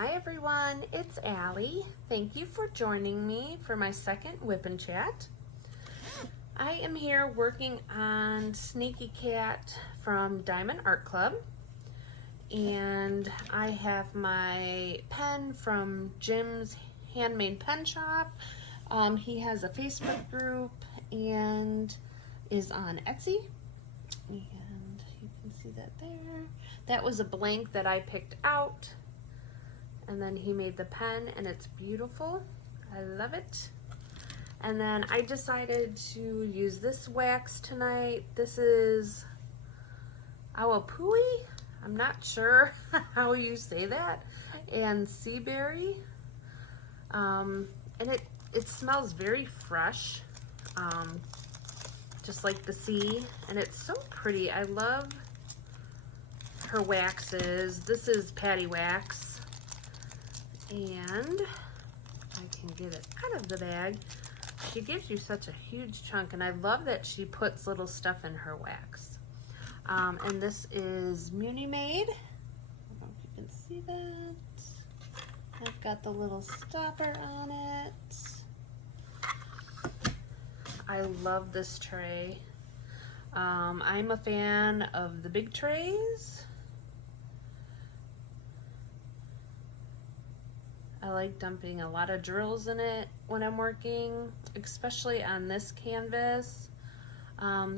Hi everyone, it's Allie. Thank you for joining me for my second WIP and Chat. I am here working on Sneaky Cat from Diamond Art Club, and I have my pen from Jim's Handmade Pen Shop. He has a Facebook group and is on Etsy, and you can see that there. That was a blank that I picked out. And then he made the pen, and it's beautiful. I love it. And then I decided to use this wax tonight. This is awapui. I'm not sure how you say that. And sea berry. And it smells very fresh, just like the sea. And it's so pretty. I love her waxes. This is Patty Wax. And I can get it out of the bag. She gives you such a huge chunk, and I love that she puts little stuff in her wax. And this is Muni Made. I don't know if you can see that. I've got the little stopper on it. I love this tray. I'm a fan of the big trays. I like dumping a lot of drills in it when I'm working, especially on this canvas.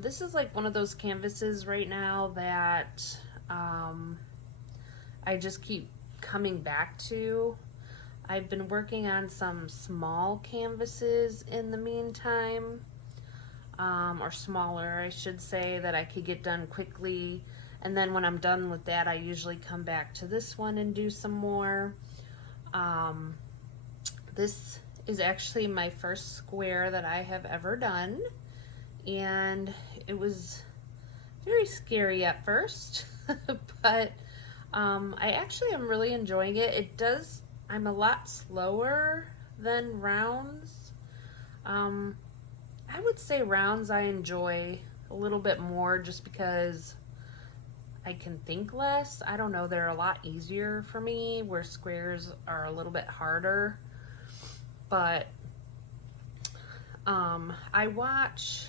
This is like one of those canvases right now that I just keep coming back to. I've been working on some small canvases in the meantime, or smaller, I should say, that I could get done quickly. And then when I'm done with that, I usually come back to this one and do some more. This is actually my first square that I have ever done, and it was very scary at first, but I actually am really enjoying it. I'm a lot slower than rounds. I would say rounds I enjoy a little bit more just because I can think less. I don't know, they're a lot easier for me, where squares are a little bit harder. But I watch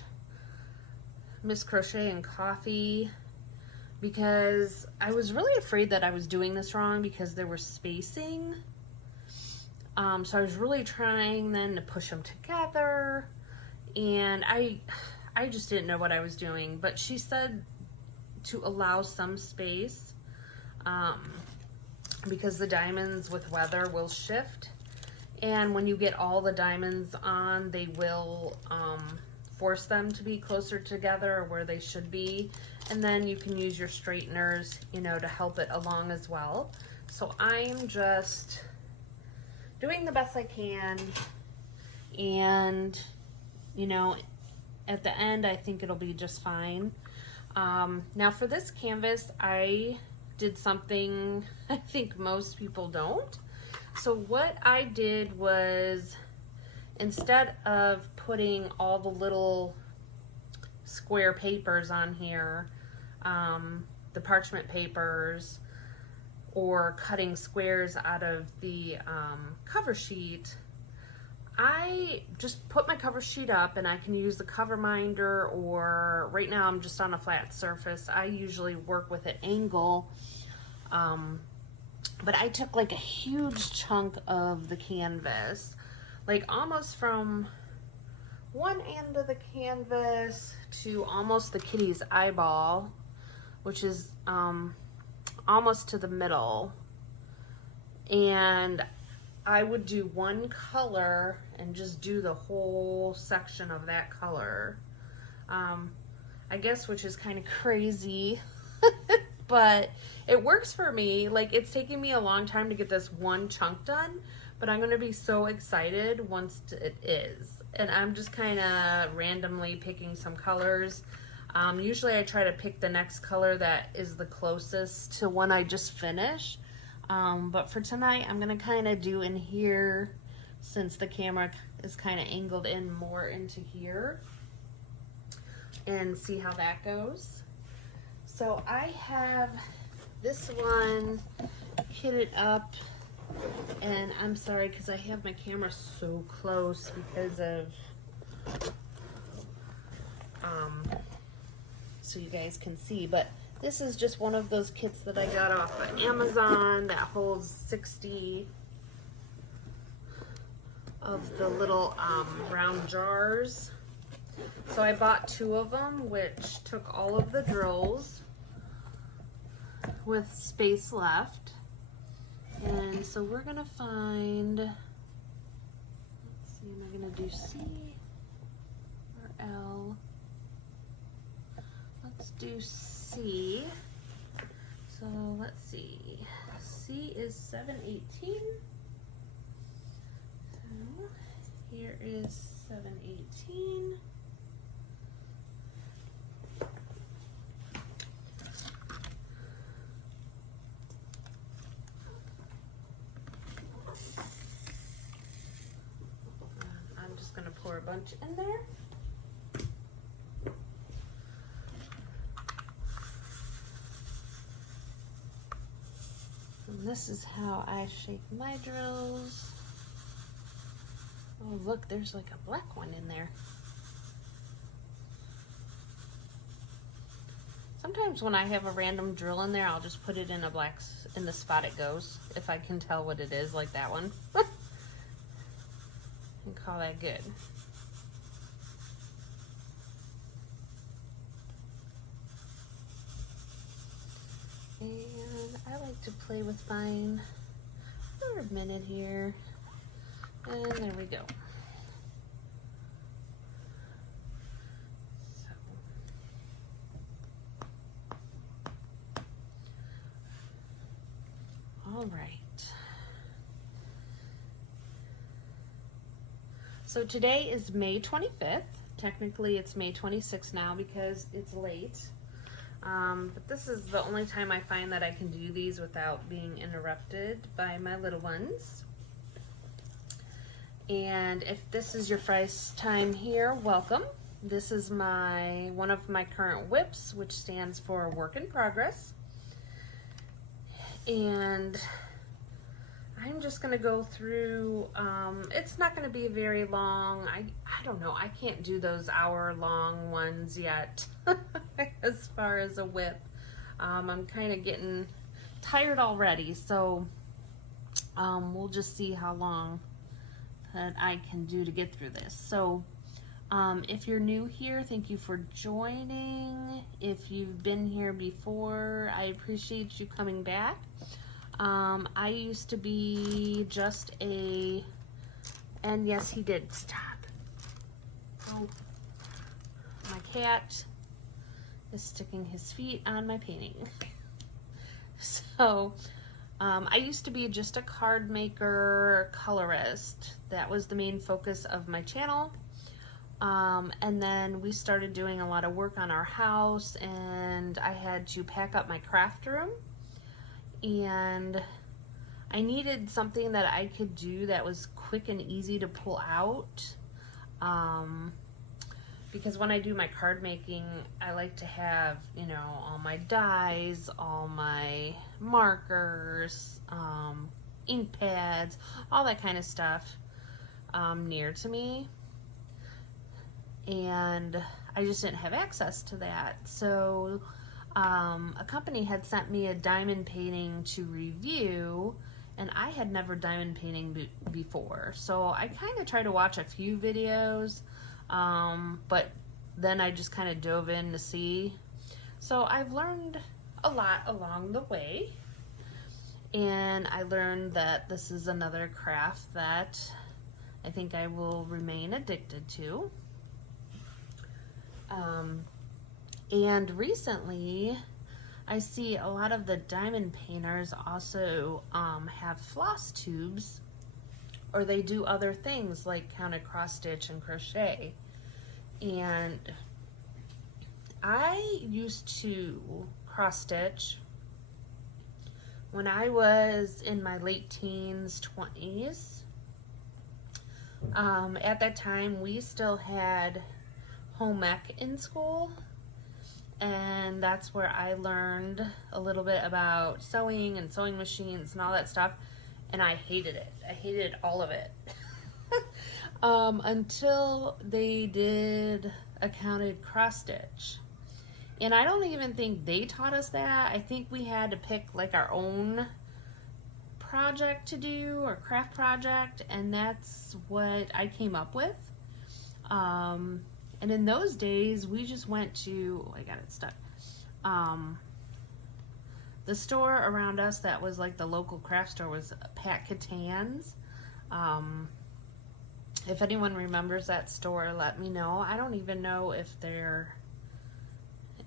Miss Crochet and Coffee because I was really afraid that I was doing this wrong because there was spacing. So I was really trying then to push them together, and I just didn't know what I was doing. But she said to allow some space because the diamonds with weather will shift, and when you get all the diamonds on, they will force them to be closer together or where they should be, and then you can use your straighteners, to help it along as well. So I'm just doing the best I can, and at the end I think it'll be just fine. Now for this canvas, I did something I think most people don't. So what I did was, instead of putting all the little square papers on here, the parchment papers, or cutting squares out of the cover sheet, I just put my cover sheet up, and I can use the cover minder, or right now I'm just on a flat surface. I usually work with an angle, but I took like a huge chunk of the canvas, like almost from one end of the canvas to almost the kitty's eyeball, which is almost to the middle. And I would do one color and just do the whole section of that color. I guess, which is kind of crazy, but it works for me. Like, it's taking me a long time to get this one chunk done, but I'm gonna be so excited once it is. And I'm just kind of randomly picking some colors. Usually I try to pick the next color that is the closest to one I just finished. But for tonight, I'm gonna kind of do in here, since the camera is kind of angled in more into here, and see how that goes. So I have this one kitted up And I'm sorry because I have my camera so close because of so you guys can see, but this is just one of those kits that I got off of Amazon that holds 60 of the little round jars. So I bought 2 of them, which took all of the drills with space left. And so we're gonna find, let's see, am I gonna do C or L? Let's do C. So let's see. C is 718. So here is 718. I'm just gonna pour a bunch in there. And this is how I shape my drills. Oh look, there's like a black one in there. Sometimes when I have a random drill in there, I'll just put it in a black, in the spot it goes, if I can tell what it is, like that one. And call that good. And I like to play with mine for a minute here. And there we go. So. All right. So today is May 25th. Technically it's May 26th now because it's late. But this is the only time I find that I can do these without being interrupted by my little ones. And if this is your first time here, welcome. This is one of my current WIPs, which stands for Work in Progress. And I'm just gonna go through, it's not gonna be very long. I don't know, I can't do those hour-long ones yet as far as a WIP. I'm kind of getting tired already, so we'll just see how long that I can do to get through this. So if you're new here, thank you for joining. If you've been here before, I appreciate you coming back. I used to be just a, and yes, he did, stop. Oh, my cat is sticking his feet on my painting. So, I used to be just a card maker, colorist. That was the main focus of my channel. And then we started doing a lot of work on our house, and I had to pack up my craft room. And I needed something that I could do that was quick and easy to pull out. Because when I do my card making, I like to have, you know, all my dies, all my markers, ink pads, all that kind of stuff near to me. And I just didn't have access to that. So a company had sent me a diamond painting to review, and I had never diamond painting before. So I kind of tried to watch a few videos, but then I just kind of dove in to see. So I've learned a lot along the way, and I learned that this is another craft that I think I will remain addicted to. And recently I see a lot of the diamond painters also have floss tubes, or they do other things like counted cross stitch and crochet. And I used to cross stitch when I was in my late teens, 20s. At that time we still had home ec in school, and that's where I learned a little bit about sewing and sewing machines and all that stuff. and I hated it. I hated all of it. Until they did a counted cross stitch. And I don't even think they taught us that. I think we had to pick like our own project to do, or craft project, and that's what I came up with. And in those days we just went to, oh, I got it stuck. The store around us that was like the local craft store was Pat Catan's. If anyone remembers that store, let me know. I don't even know if they're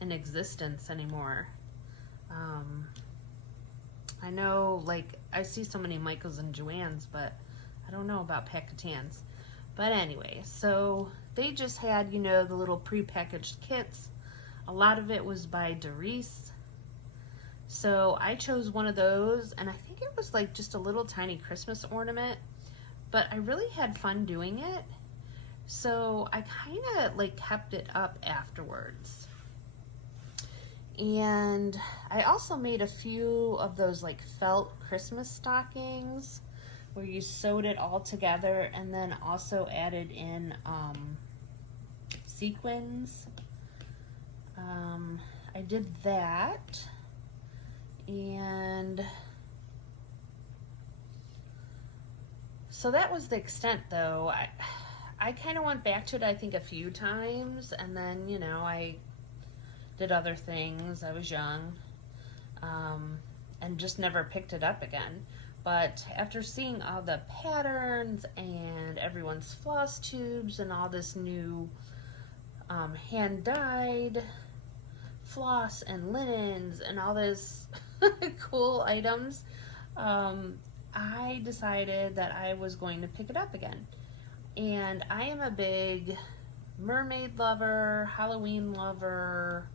in existence anymore. I know, like, I see so many Michaels and Joann's, but I don't know about Pat Catan's. But anyway, so they just had, you know, the little pre-packaged kits. A lot of it was by Doris. So I chose one of those, and I think it was like just a little tiny Christmas ornament, but I really had fun doing it. So I kind of like kept it up afterwards. And I also made a few of those like felt Christmas stockings where you sewed it all together and then also added in sequins. I did that, and so that was the extent though. I kind of went back to it, I think, a few times, and then, you know, I did other things. I was young, and just never picked it up again. But after seeing all the patterns and everyone's floss tubes and all this new hand-dyed floss and linens and all this cool items, I decided that I was going to pick it up again. And I am a big mermaid lover, Halloween lover,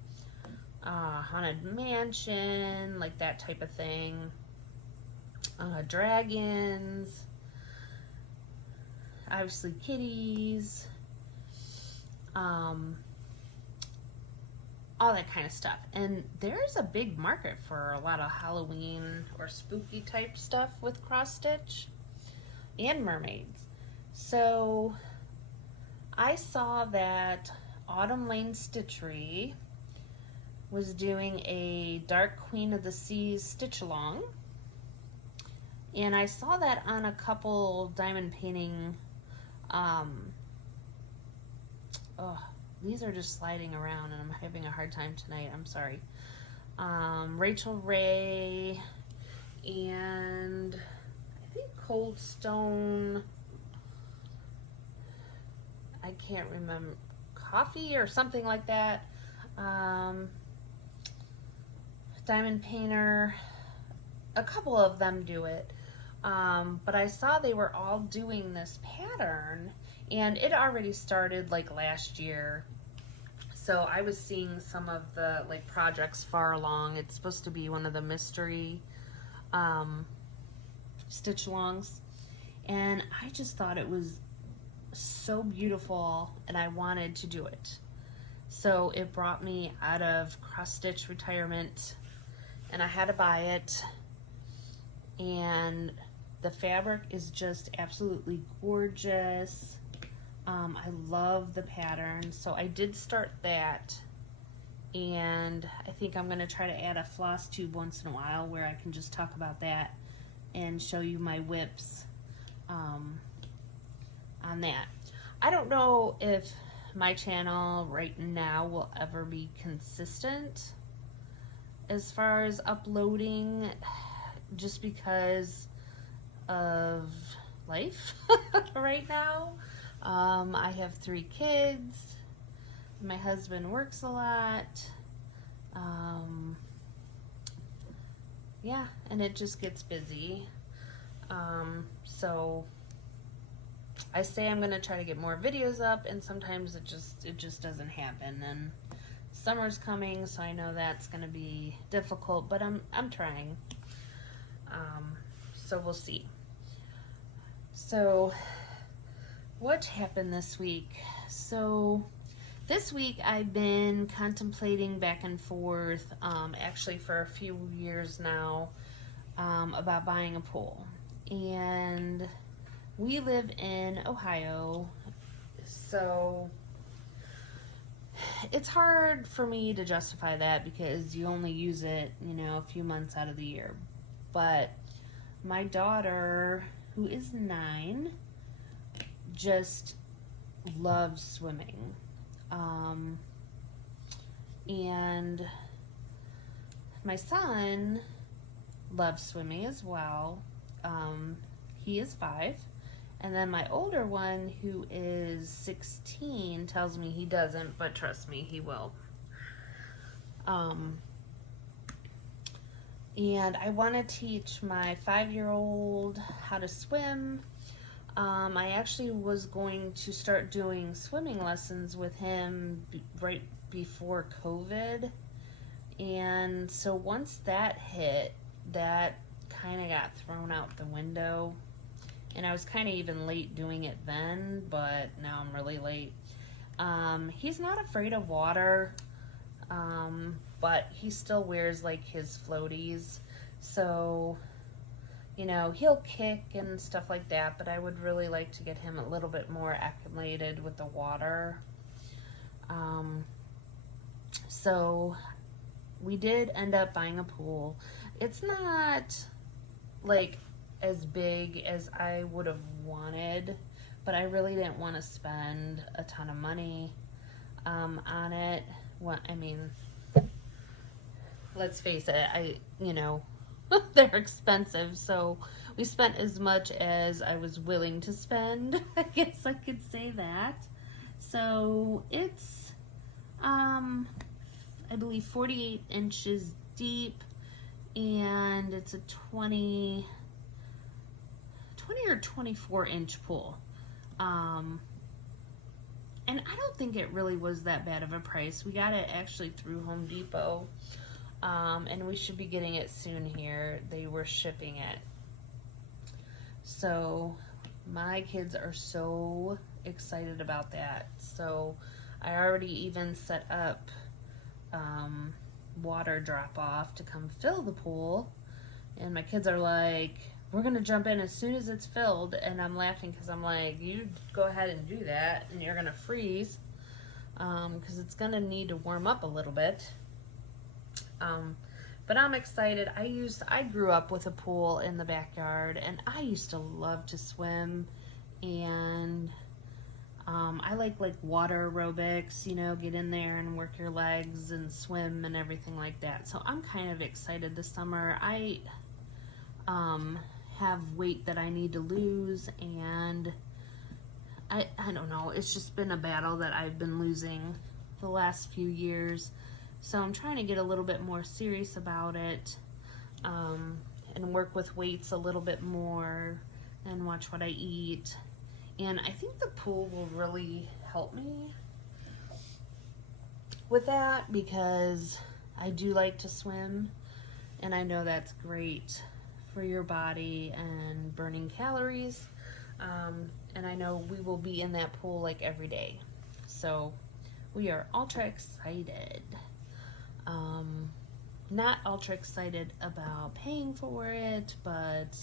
haunted mansion, like that type of thing, dragons, obviously kitties, all that kind of stuff. And there's a big market for a lot of Halloween or spooky type stuff with cross stitch and mermaids. So I saw that Autumn Lane Stitchery was doing a Dark Queen of the Seas stitch along, and I saw that on a couple diamond painting, these are just sliding around and I'm having a hard time tonight, I'm sorry. Rachel Ray and I think Cold Stone, I can't remember, Coffee or something like that. Diamond Painter, a couple of them do it. But I saw they were all doing this pattern, and it already started like last year. So I was seeing some of the like projects far along. It's supposed to be one of the mystery stitch alongs, and I just thought it was so beautiful and I wanted to do it. So it brought me out of cross stitch retirement and I had to buy it, and the fabric is just absolutely gorgeous. I love the pattern, so I did start that, and I think I'm going to try to add a floss tube once in a while where I can just talk about that and show you my WIPs on that. I don't know if my channel right now will ever be consistent as far as uploading, just because of life right now. I have 3 kids, my husband works a lot, yeah, and it just gets busy. So I say I'm gonna try to get more videos up, and sometimes it just doesn't happen. And summer's coming, so I know that's gonna be difficult, but I'm trying. So we'll see. So what happened this week? So this week I've been contemplating back and forth, actually for a few years now, about buying a pool. and we live in Ohio, so it's hard for me to justify that because you only use it, a few months out of the year. But my daughter, who is 9, just loves swimming. And my son loves swimming as well. He is 5. And then my older one, who is 16, tells me he doesn't, but trust me, he will. And I want to teach my 5-year-old how to swim. I actually was going to start doing swimming lessons with him right before COVID. And so once that hit, that kind of got thrown out the window. And I was kind of even late doing it then, but now I'm really late. He's not afraid of water, but he still wears like his floaties. So, he'll kick and stuff like that, but I would really like to get him a little bit more acclimated with the water. So we did end up buying a pool. It's not like as big as I would have wanted, but I really didn't want to spend a ton of money on it. Let's face it, they're expensive, so we spent as much as I was willing to spend. I guess I could say that. So it's, I believe 48 inches deep, and it's a 20 or 24 inch pool. And I don't think it really was that bad of a price. We got it actually through Home Depot. And we should be getting it soon here. They were shipping it. So my kids are so excited about that. So I already even set up water drop off to come fill the pool. And my kids are like, we're going to jump in as soon as it's filled. And I'm laughing because I'm like, you go ahead and do that and you're going to freeze. Because it's going to need to warm up a little bit. But I'm excited. I grew up with a pool in the backyard, and I used to love to swim, and I like water aerobics, get in there and work your legs and swim and everything like that. So I'm kind of excited this summer. I have weight that I need to lose, and I don't know, it's just been a battle that I've been losing the last few years. So I'm trying to get a little bit more serious about it, and work with weights a little bit more and watch what I eat. And I think the pool will really help me with that because I do like to swim, and I know that's great for your body and burning calories. And I know we will be in that pool every day. So we are ultra excited. Not ultra excited about paying for it, but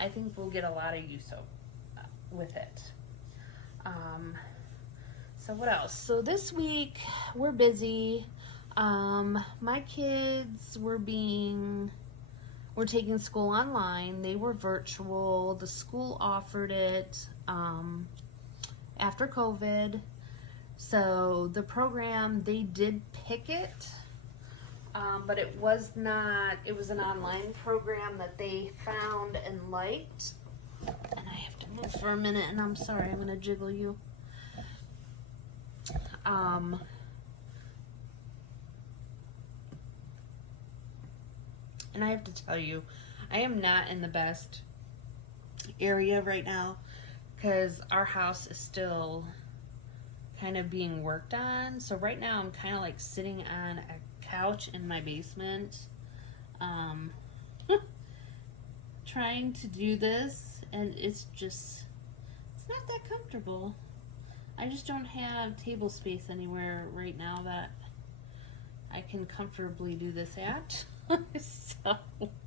I think we'll get a lot of use with it. So what else? So this week we're busy. My kids were taking school online. They were virtual. The school offered it after COVID. So the program, they did pick it. But it was an online program that they found and liked. And I have to move for a minute, and I'm sorry, I'm going to jiggle you. And I have to tell you, I am not in the best area right now because our house is still kind of being worked on. So right now I'm kind of sitting on a couch in my basement, trying to do this, and it's not that comfortable. I just don't have table space anywhere right now that I can comfortably do this at. So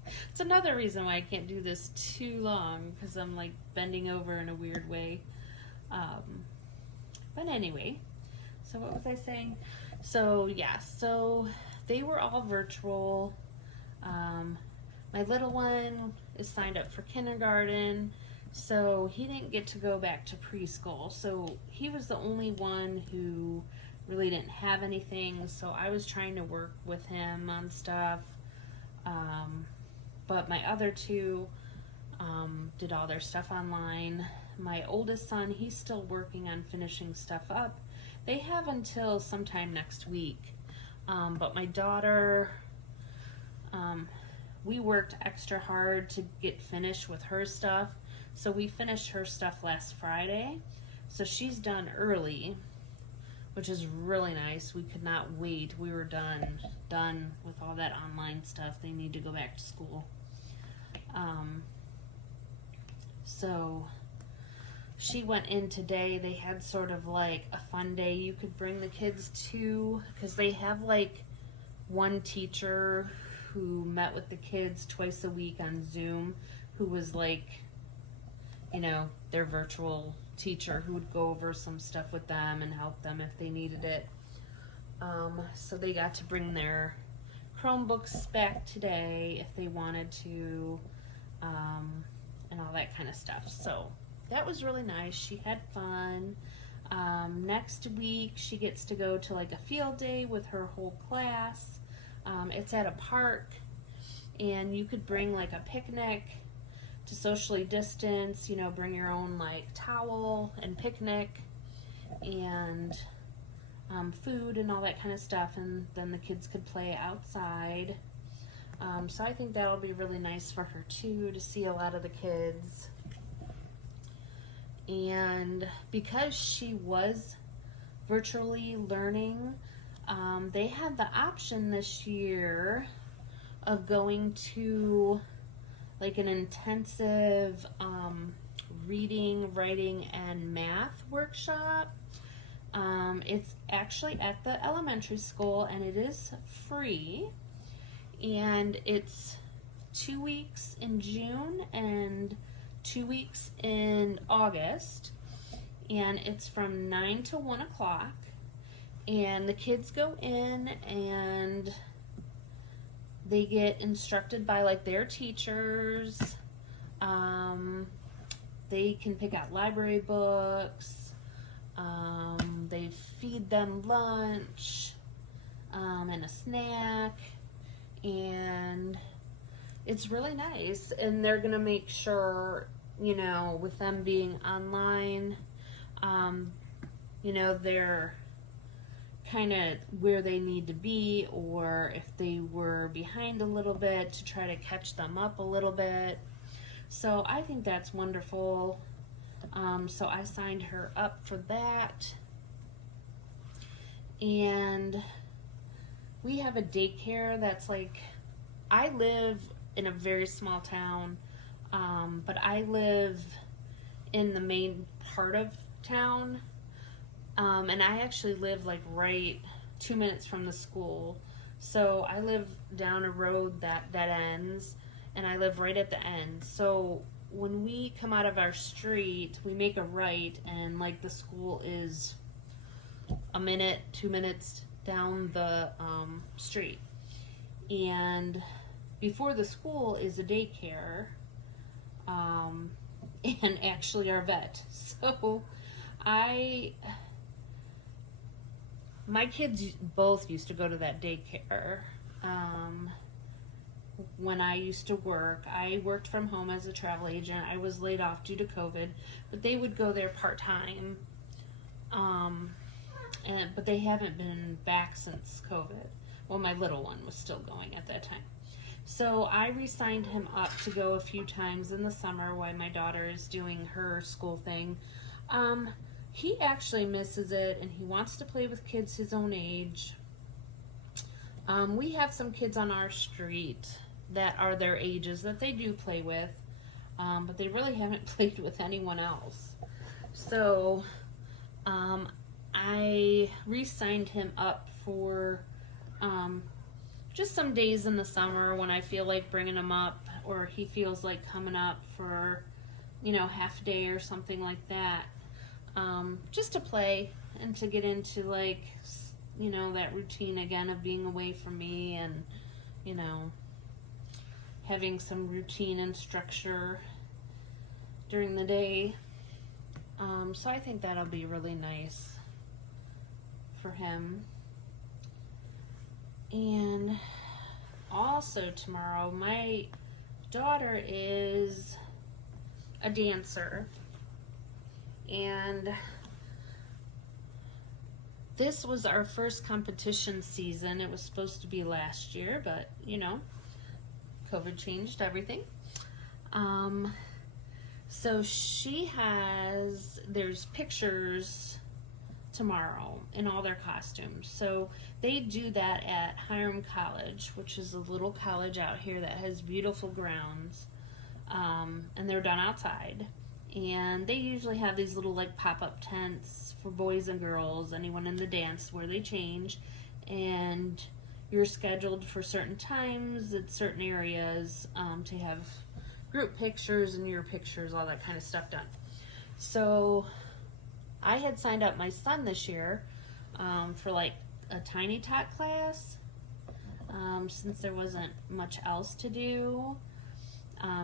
it's another reason why I can't do this too long, because I'm like bending over in a weird way. But anyway, so what was I saying? So yeah, so they were all virtual. My little one is signed up for kindergarten, so he didn't get to go back to preschool. So he was the only one who really didn't have anything, so I was trying to work with him on stuff. But my other two did all their stuff online. My oldest son, he's still working on finishing stuff up. They have until sometime next week. But my daughter, we worked extra hard to get finished with her stuff. So we finished her stuff last Friday. So she's done early, which is really nice. We could not wait. We were done with all that online stuff. They need to go back to school. So she went in today. They had sort of like a fun day you could bring the kids to, because they have like one teacher who met with the kids twice a week on Zoom, who was like, you know, their virtual teacher who would go over some stuff with them and help them if they needed it. So they got to bring their Chromebooks back today if they wanted to, and all that kind of stuff. So that was really nice. She had fun. Next week she gets to go to like a field day with her whole class. It's at a park, and you could bring like a picnic to socially distance, you know, bring your own like towel and picnic and food and all that kind of stuff, and then the kids could play outside. So I think that'll be really nice for her too, to see a lot of the kids. And because she was virtually learning, they had the option this year of going to like an intensive reading, writing, and math workshop. It's actually at the elementary school, and it is free. And it's 2 weeks in June and 2 weeks in August. And it's from 9 to 1 o'clock. And the kids go in and they get instructed by like their teachers. They can pick out library books. They feed them lunch and a snack, and it's really nice. And they're gonna make sure, you know, with them being online, you know, they're kind of where they need to be, or if they were behind a little bit, to try to catch them up a little bit. So I think that's wonderful. So I signed her up for that. And we have a daycare that's like, I live in a very small town, but I live in the main part of town. And I actually live like right 2 minutes from the school. So I live down a road that ends, and I live right at the end. So when we come out of our street, we make a right, and like the school is a minute, 2 minutes down the street. And before the school is a daycare, and actually our vet. So my kids both used to go to that daycare. When I used to work, I worked from home as a travel agent. I was laid off due to COVID, but they would go there part-time. But they haven't been back since COVID. Well, my little one was still going at that time. So I re-signed him up to go a few times in the summer while my daughter is doing her school thing. He actually misses it, and he wants to play with kids his own age. We have some kids on our street that are their ages that they do play with, but they really haven't played with anyone else. So I re-signed him up for just some days in the summer when I feel like bringing him up, or he feels like coming up for, half a day or something like that. Just to play and to get into like, that routine again of being away from me and, having some routine and structure during the day. So I think that'll be really nice for him. And also tomorrow, my daughter is a dancer, and this was our first competition season. It was supposed to be last year, but COVID changed everything. So there's pictures tomorrow in all their costumes. So they do that at Hiram College, which is a little college out here that has beautiful grounds. And they're done outside. And they usually have these little like pop-up tents for boys and girls, anyone in the dance, where they change. And you're scheduled for certain times at certain areas to have group pictures and your pictures, all that kind of stuff done. So I had signed up my son this year for like a tiny tot class since there wasn't much else to do.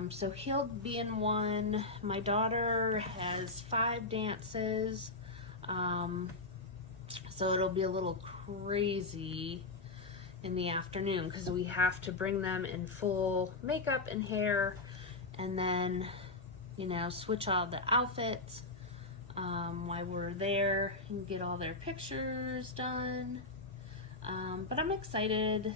So he'll be in one. My daughter has 5 dances, so it'll be a little crazy in the afternoon because we have to bring them in full makeup and hair, and then switch all the outfits while we're there and get all their pictures done. But I'm excited.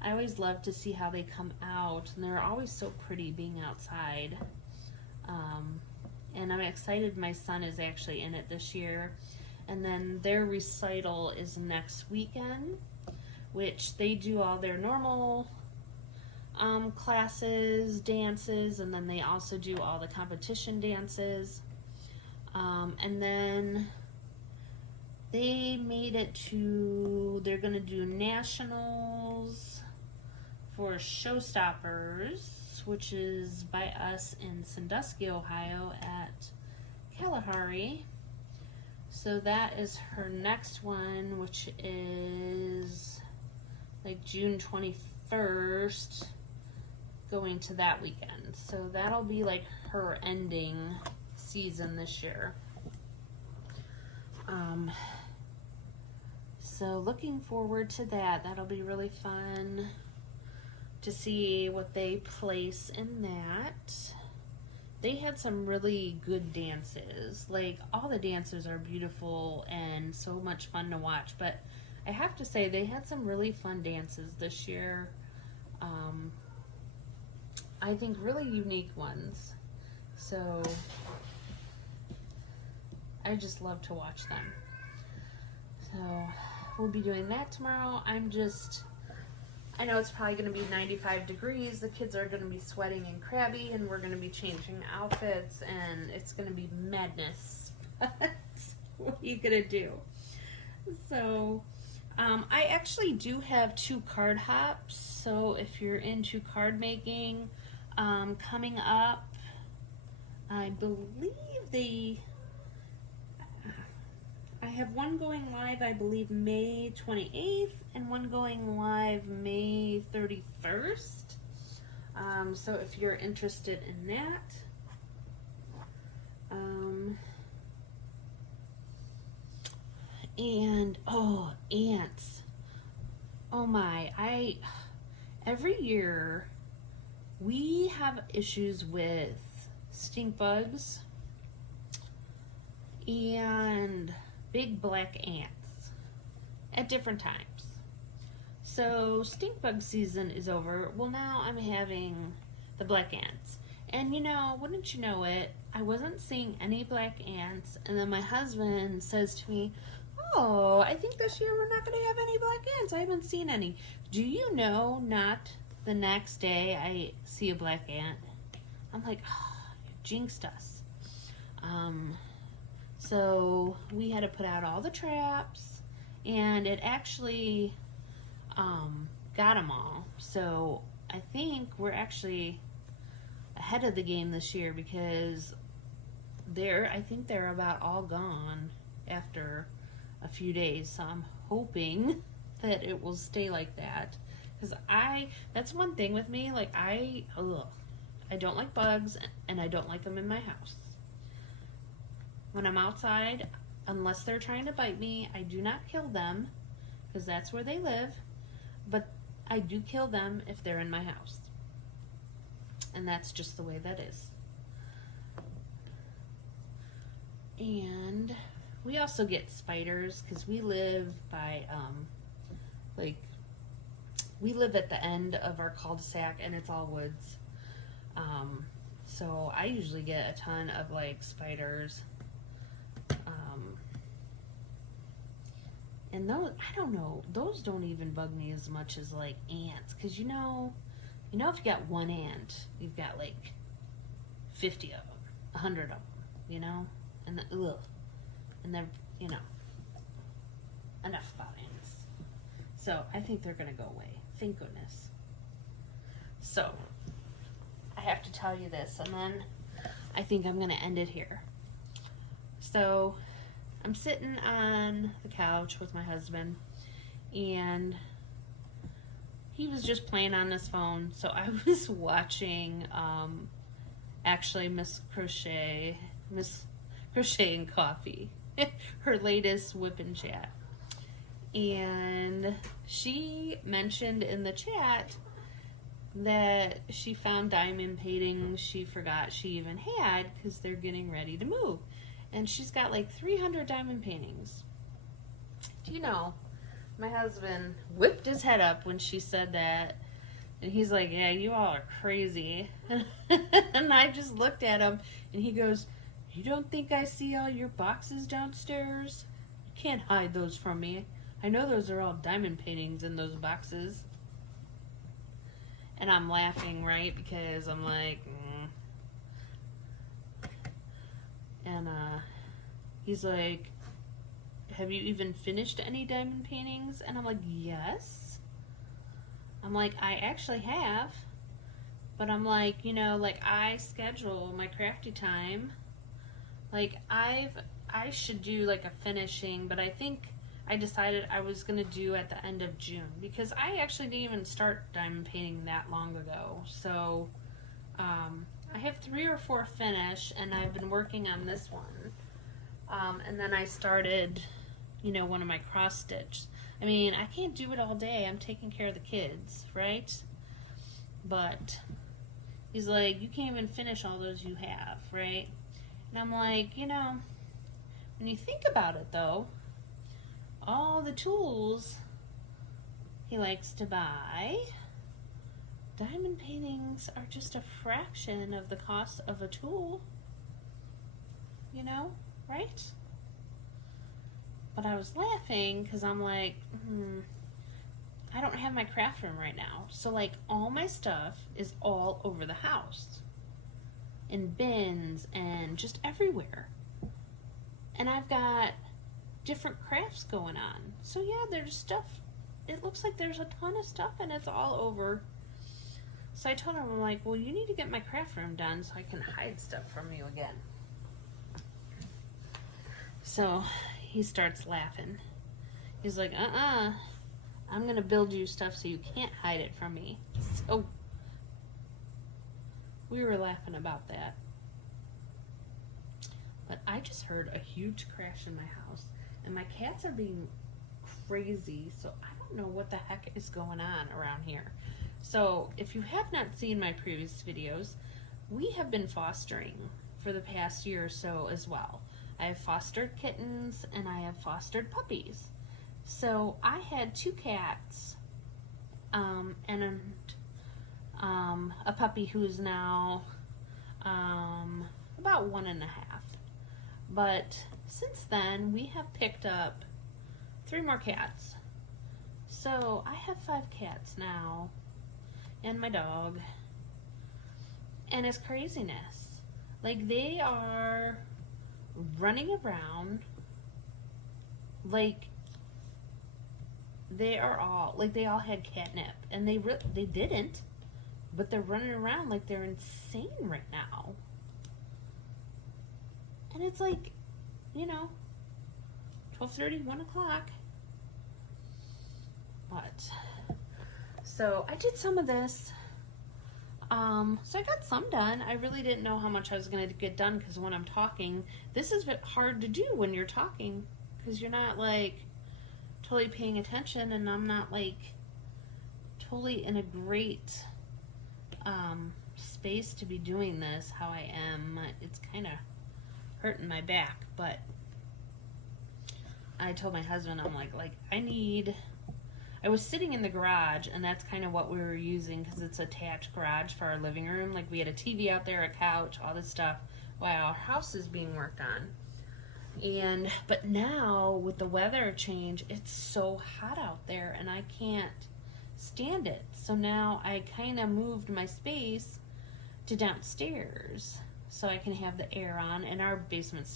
I always love to see how they come out, and they're always so pretty being outside. And I'm excited my son is actually in it this year. And then their recital is next weekend, which they do all their normal classes, dances, and then they also do all the competition dances. And then they made it to, they're going to do nationals for Showstoppers, which is by us in Sandusky, Ohio at Kalahari. So that is her next one, which is like June 21st, going to that weekend. So that'll be like her ending season this year. So looking forward to that. That'll be really fun to see what they place in that. They had some really good dances. Like, all the dances are beautiful and so much fun to watch, but I have to say they had some really fun dances this year. I think really unique ones. So I just love to watch them. So we'll be doing that tomorrow. I know it's probably going to be 95 degrees. The kids are going to be sweating and crabby, and we're going to be changing outfits, and it's going to be madness. What are you going to do? So I actually do have 2 card hops. So if you're into card making, coming up, I believe I have one going live, I believe, May 28th, and one going live May 31st. So if you're interested in that. And, ants. Oh my, every year we have issues with stink bugs and big black ants at different times. So stink bug season is over. Well, now I'm having the black ants. And wouldn't you know it, I wasn't seeing any black ants, and then my husband says to me, "Oh, I think this year we're not going to have any black ants. I haven't seen any." Do you know, not the next day I see a black ant? I'm like, "Oh, you jinxed us." So we had to put out all the traps, and it actually got them all. So I think we're actually ahead of the game this year because I think they're about all gone after a few days. So I'm hoping that it will stay like that. Because that's one thing with me, like I don't like bugs and I don't like them in my house. When I'm outside, unless they're trying to bite me, I do not kill them because that's where they live, but I do kill them if they're in my house. And that's just the way that is. And we also get spiders because we live by, we live at the end of our cul-de-sac and it's all woods. So I usually get a ton of like spiders. And those, I don't know, those don't even bug me as much as like ants. Cause you know if you got one ant, you've got like 50 of them, 100 of them, you know? And then, you know, enough about ants. So I think they're gonna go away. Thank goodness. So I have to tell you this, and then I think I'm gonna end it here. So I'm sitting on the couch with my husband, and he was just playing on his phone. So I was watching, actually Miss Crochet and Coffee, her latest WIP and chat. And she mentioned in the chat that she found diamond paintings she forgot she even had because they're getting ready to move. And she's got like 300 diamond paintings. Do you know, my husband whipped his head up when she said that. And he's like, yeah, you all are crazy. And I just looked at him and he goes, you don't think I see all your boxes downstairs? You can't hide those from me. I know those are all diamond paintings in those boxes. And I'm laughing, right? Because I'm like, And he's like, have you even finished any diamond paintings? And I'm like, yes. I'm like, I actually have. But I'm like, you know, like I schedule my crafty time. Like I should do like a finishing, but I think I decided I was going to do at the end of June because I actually didn't even start diamond painting that long ago. So I have 3 or 4 finished, and I've been working on this one. And then I started, you know, one of my cross stitch. I mean, I can't do it all day. I'm taking care of the kids, right? But he's like, you can't even finish all those you have, right? And I'm like, you know, when you think about it though, all the tools he likes to buy, diamond paintings are just a fraction of the cost of a tool, you know, right? But I was laughing because I'm like, I don't have my craft room right now. So like all my stuff is all over the house. In bins and just everywhere. And I've got different crafts going on. So yeah, there's stuff. It looks like there's a ton of stuff and it's all over. So I told him, I'm like, well, you need to get my craft room done so I can hide stuff from you again. So he starts laughing. He's like, I'm going to build you stuff so you can't hide it from me. So we were laughing about that. But I just heard a huge crash in my house. And my cats are being crazy. So I don't know what the heck is going on around here. So if you have not seen my previous videos, we have been fostering for the past year or so as well. I have fostered kittens and I have fostered puppies. So I had 2 cats and a puppy who's now about 1.5. But since then, we have picked up 3 more cats. So I have 5 cats now and my dog. And it's craziness. Like they are running around like they are all, like, they all had catnip, and they didn't, but they're running around like they're insane right now. And it's like, 12:30, 1 o'clock. But, so I did some of this. So I got some done. I really didn't know how much I was going to get done because when I'm talking, this is hard to do when you're talking because you're not like totally paying attention, and I'm not like totally in a great space to be doing this how I am. It's kind of hurting my back, but I told my husband, I'm like I was sitting in the garage, and that's kind of what we were using because it's attached garage for our living room. Like, we had a TV out there, a couch, all this stuff while our house is being worked on. But now with the weather change, it's so hot out there, and I can't stand it. So now I kind of moved my space to downstairs so I can have the air on, and our basement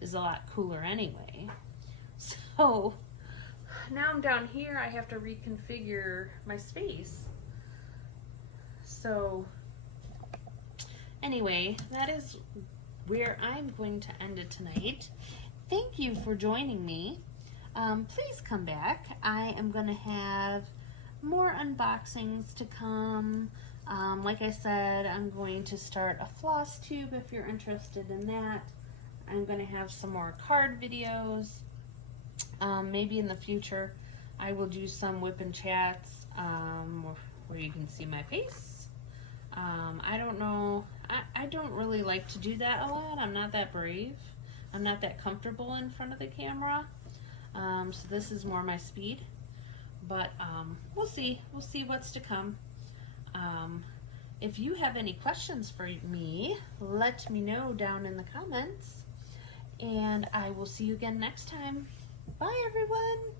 is a lot cooler anyway. So now I'm down here, I have to reconfigure my space. So anyway, that is where I'm going to end it tonight. Thank you for joining me. Please come back. I am going to have more unboxings to come. Like I said, I'm going to start a floss tube if you're interested in that. I'm going to have some more card videos. Maybe in the future I will do some whip and chats where you can see my face. I don't know. I don't really like to do that a lot. I'm not that brave. I'm not that comfortable in front of the camera. So this is more my speed. But we'll see. We'll see what's to come. If you have any questions for me, let me know down in the comments. And I will see you again next time. Bye, everyone.